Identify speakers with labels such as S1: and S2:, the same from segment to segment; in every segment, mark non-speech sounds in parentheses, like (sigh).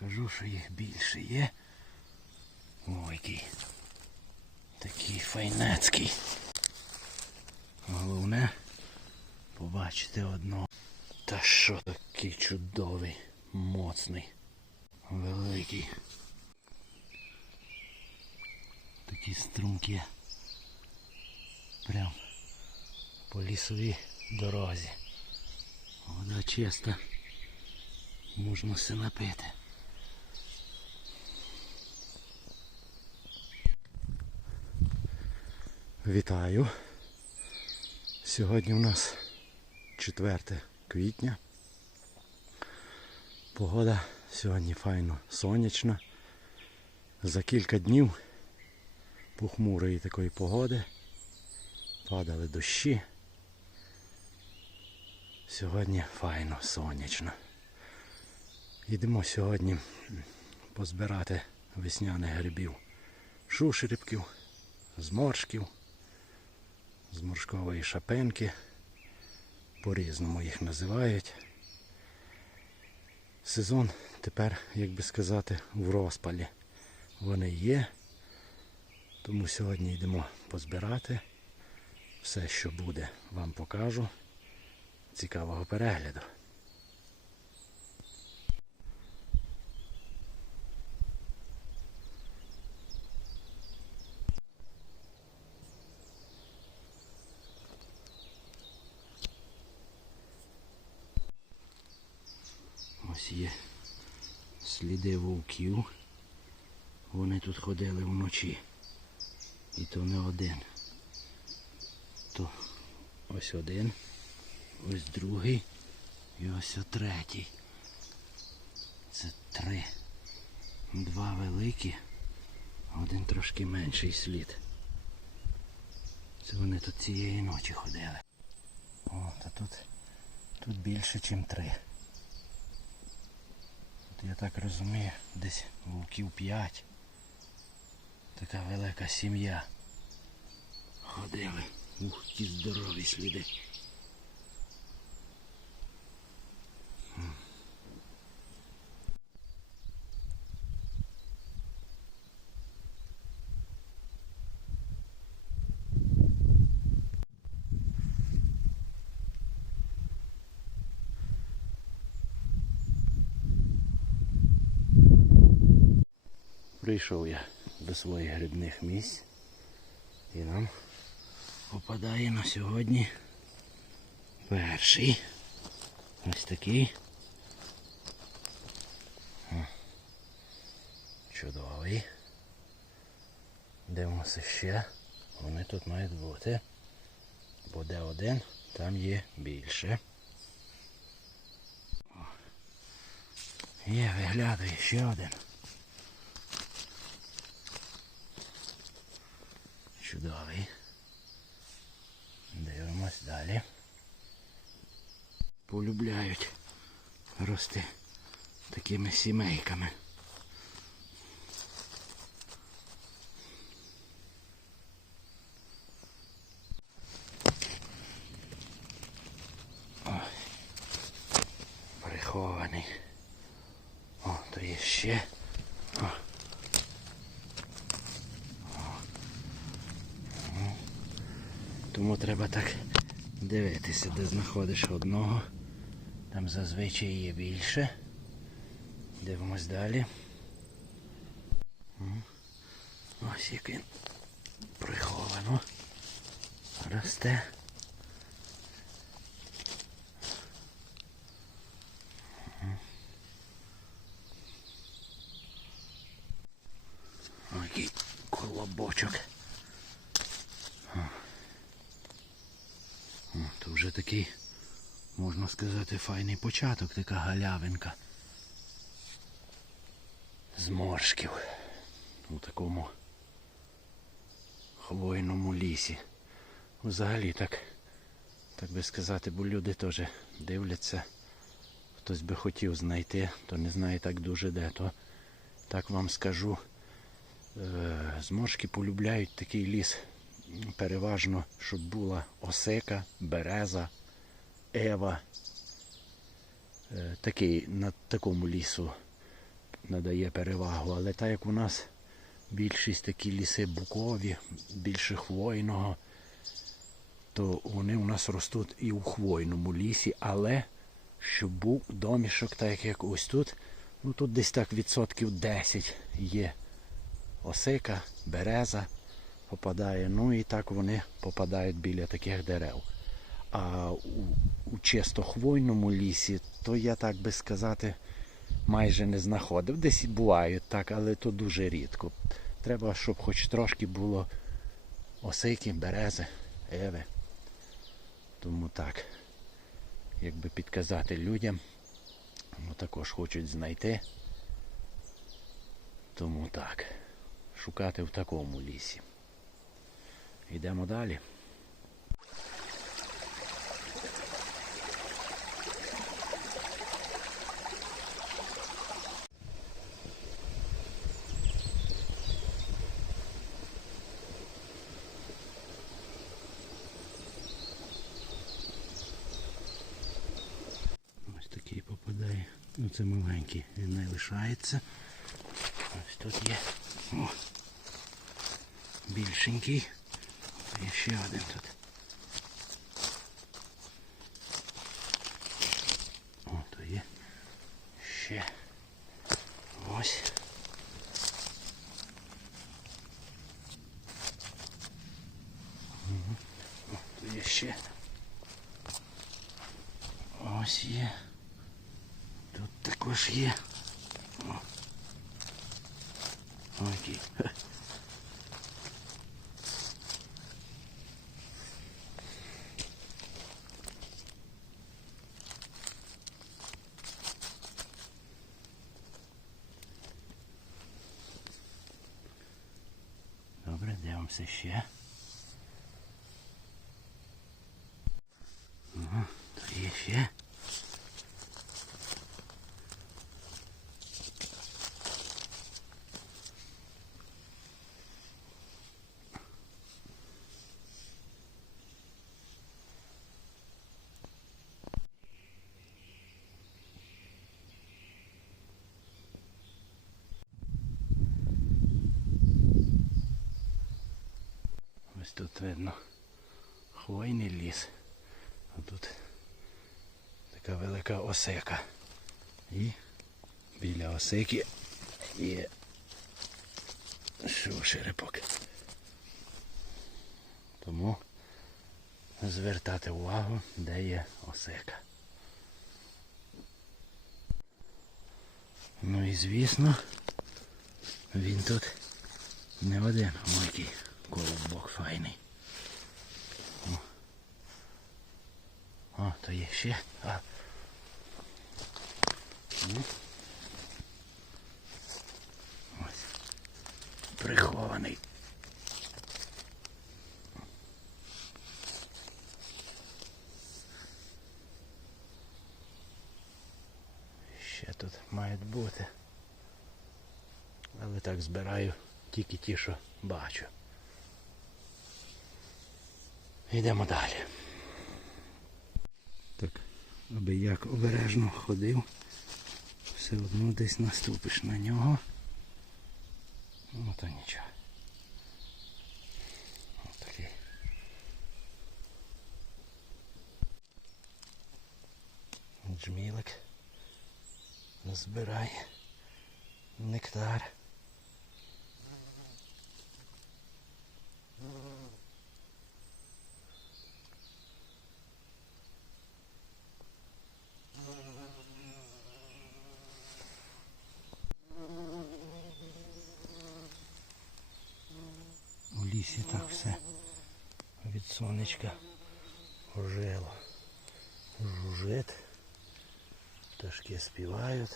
S1: Кажу, що їх більше є. Ой, який. Такий файнецький. Головне побачити одного. Та що такий чудовий, моцний, великий. Такі струмки. Прям по лісовій дорозі. Вода чиста. Можна все напити. Вітаю. Сьогодні у нас 4 квітня. Погода сьогодні файно сонячна. За кілька днів похмурої такої погоди падали дощі. Сьогодні файно сонячно. Йдемо сьогодні позбирати весняних грибів, шушерибків, зморшків, зморшкової шапенки. По-різному їх називають. Сезон тепер, як би сказати, в розпалі. Вони є. Тому сьогодні йдемо позбирати. Все, що буде, вам покажу. Цікавого перегляду. Ось є вовків. Вони тут ходили вночі. І то не один. То ось один, ось другий і ось третій. Це три. Два великі, один трошки менший слід. Це вони тут цієї ночі ходили. О, та тут, тут більше, ніж три. Я так розумію, десь вовків п'ять. Така велика сім'я. Ходили. Ух, ті здорові сліди. Прийшов я до своїх грибних місць і нам попадає на сьогодні перший. Ось такий. Чудовий. Дивимося ще. Вони тут мають бути. Буде один, там є більше. Є, виглядає ще один. Чудовий. Дивимось далі. Полюбляють рости такими сімейками. Ой. Прихований. О, то є ще. О. Тому треба так дивитися, де знаходиш одного. Там зазвичай є більше. Дивимось далі. Ось як він приховано. Росте. М. Ось який колобочок. О, то вже такий, можна сказати, файний початок, така галявинка. Зморшків у такому хвойному лісі. Взагалі так, так би сказати, бо люди теж дивляться. Хтось би хотів знайти, то не знає так дуже де, то так вам скажу. Е, Зморшки полюбляють такий ліс переважно, щоб була осека, береза, ева. Е, Такий на такому лісу надає перевагу. Але так як у нас більшість такі ліси букові, більше хвойного, то вони у нас ростуть і у хвойному лісі, але щоб був домішок, так як ось тут, ну тут десь так відсотків 10 є осика, береза попадає. Ну і так вони попадають біля таких дерев. А у, у чисто хвойному лісі, то я так би сказати, майже не знаходив. Десь бувають так, але то дуже рідко. Треба, щоб хоч трошки було осики, берези, еви. Тому так, якби підказати людям, ну також хочуть знайти. Тому так, шукати в такому лісі. Йдемо далі. Ось такий це маленький, він не лишається. Ось тут є. О, більшенький. Є ще один тут. О, то є ще. Ось. Мгм. О, то є ще. Ось є. Тут також є. О. Окей. Добре, дивимося ще. Ага, то є ще. Тут видно хвойний ліс. А тут така велика осика. І біля осики є що черепок. Тому звертати увагу, де є осика. Ну і звісно, він тут не один, Ой, який колобок файний. О. О, то є ще. А. Ну. Ось. Прихований. Ще тут мають бути. Але так збираю тільки ті, що бачу. Йдемо далі. Так, аби як обережно ходив, все одно десь наступиш на нього. Ну то нічого. Ось такий. Джмілик збирає нектар. У лісі так все від сонечка Жужжит. Пташки співають.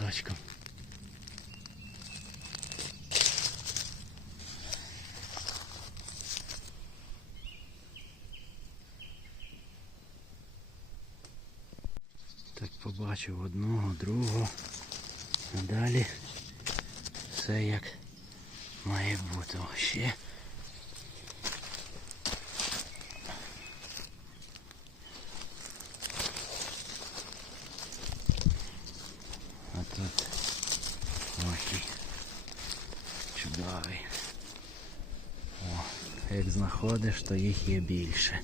S1: Листочком. Так побачив одного, другого. А далі все як має бути. Ще. А тут ой, чудовий. О, як знаходиш, то їх є більше.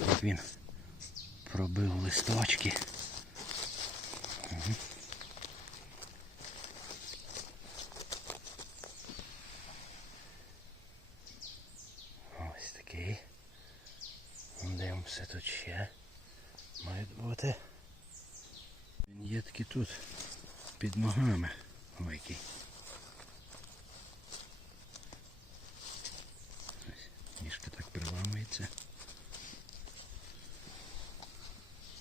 S1: Як він пробив листочки. Мгм. Ось такий. Дивимося тут ще. Мають бути. Він є таки тут під ногами. Ой, який. Ось, Ніжка так приламується.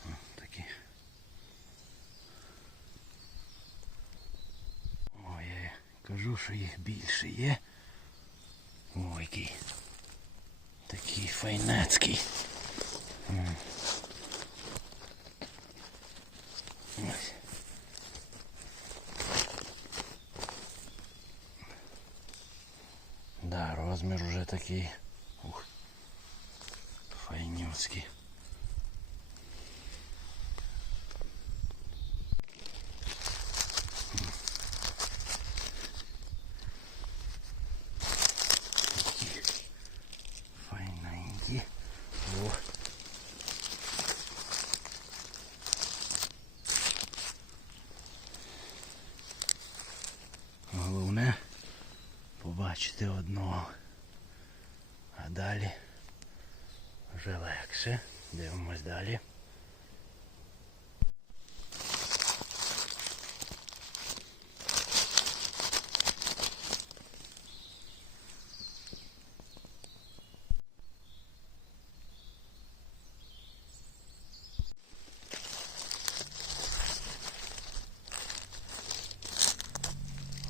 S1: О, такі. Ой, я кажу, що їх більше є. Ой, який. Такий файнацький. Да, розмір уже такий. Ух. Файнюцький. Такі Файненькі. О. Головне побачити одного. А далі вже легше. Дивимось далі.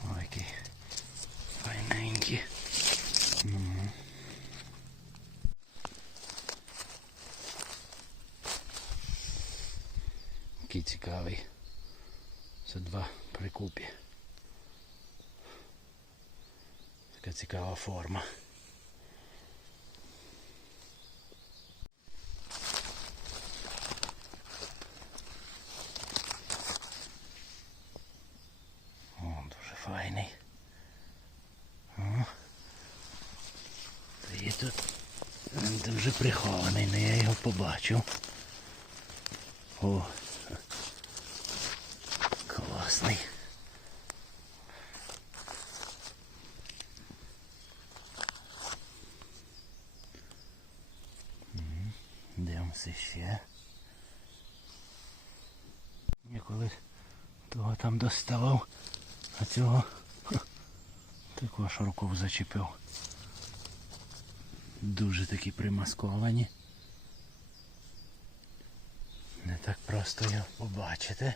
S1: Ой, які файненькі. Ну. Цікавий. Це два прикупі. Така цікава форма. О, дуже файний. О. Є тут він дуже прихований, але я його побачив. О. Класний. Дивимося ще. Я колись того там доставав, а цього (laughs) також рукав зачепив. Дуже такі примасковані. Не так просто його побачити.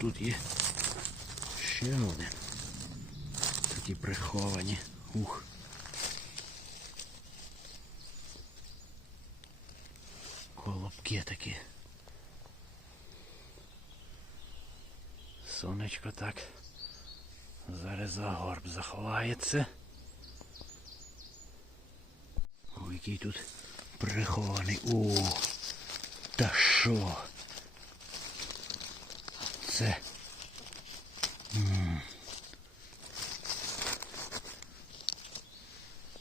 S1: Тут є ще один. Такі приховані. Ух. Колобки такі. Сонечко так. Зараз за горб заховається. Ой, який тут прихований. О, та що? Це.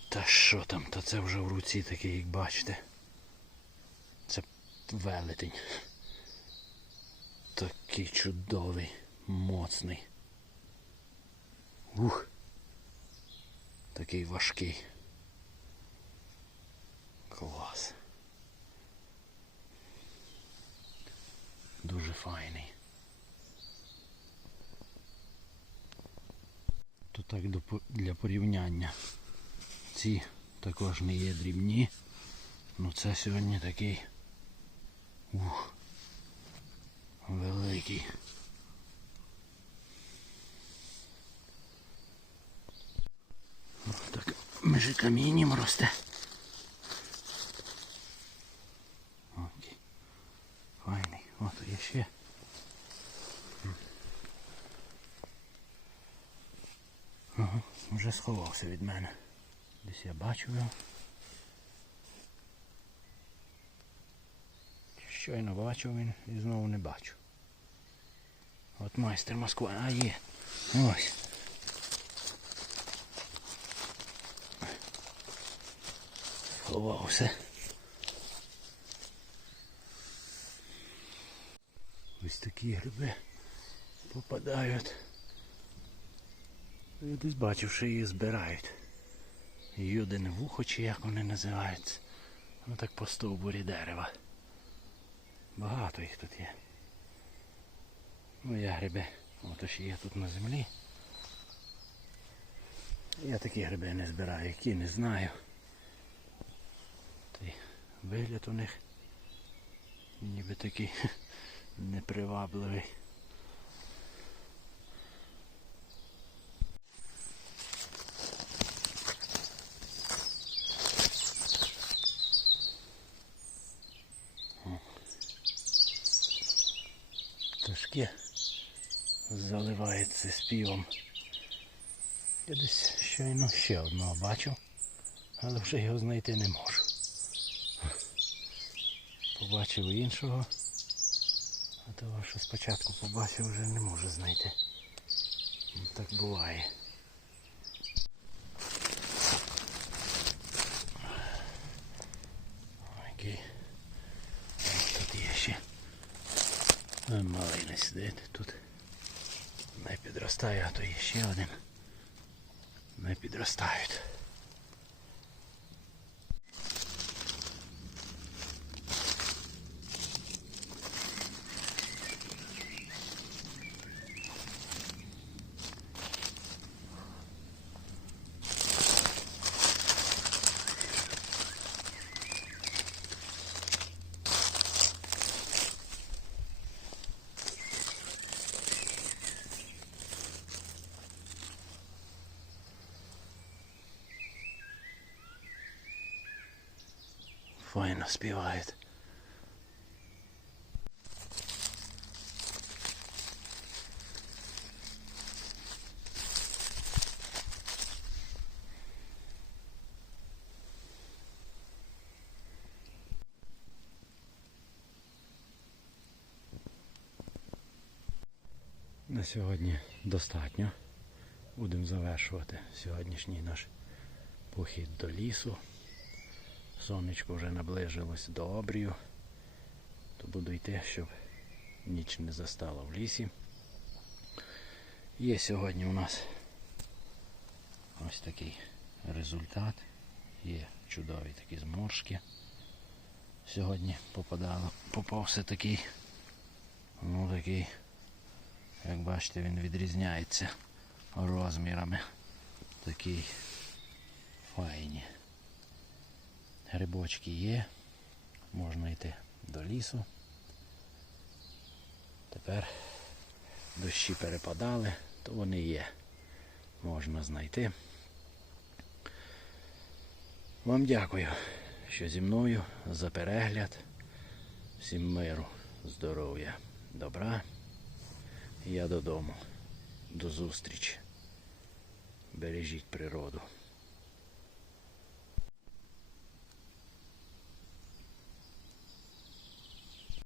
S1: Та що там? Та це вже в руці такий, як бачите. Це велетень. Такий чудовий, моцний. Ух. Такий важкий. Клас. Дуже файний. Так для порівняння. Ці також не є дрібні. Ну це сьогодні такий. Ух. Великий. Ось Так між камінням росте. Окей. Файний. От є ще. Ага, вже сховався від мене. Десь я бачу його. Щойно бачив він і знову не бачу. От майстер Москва. А є. Ось. Сховався. Ось такі гриби попадають. Я десь бачив, що її збирають. Юдине вухо, чи як вони називаються. Ну так по стовбурі дерева. Багато їх тут є. Ну я гриби. Отож є тут на землі. Я такі гриби не збираю, які не знаю. Та й вигляд у них ніби такий (laughs) непривабливий. Пташки заливається співом. Я десь щойно ще одного бачу, але вже його знайти не можу. Побачив іншого, а того, що спочатку побачив, вже не можу знайти. Так буває. Окей. Тут є ще. Малий не сидить тут. Підростає, а то є ще один. Не підростають. Файно співають. На сьогодні достатньо. Будемо завершувати сьогоднішній наш похід до лісу. Сонечко вже наближилось до обрію, то буду йти, щоб ніч не застала в лісі. Є сьогодні у нас ось такий результат. Є чудові такі зморшки. Сьогодні попадало, попався такий, ну такий, як бачите, він відрізняється розмірами. Такий файні. Грибочки є, можна йти до лісу. Тепер дощі перепадали, то вони є. Можна знайти. Вам дякую, що зі мною за перегляд. Всім миру, здоров'я, добра. Я додому. До зустрічі. Бережіть природу.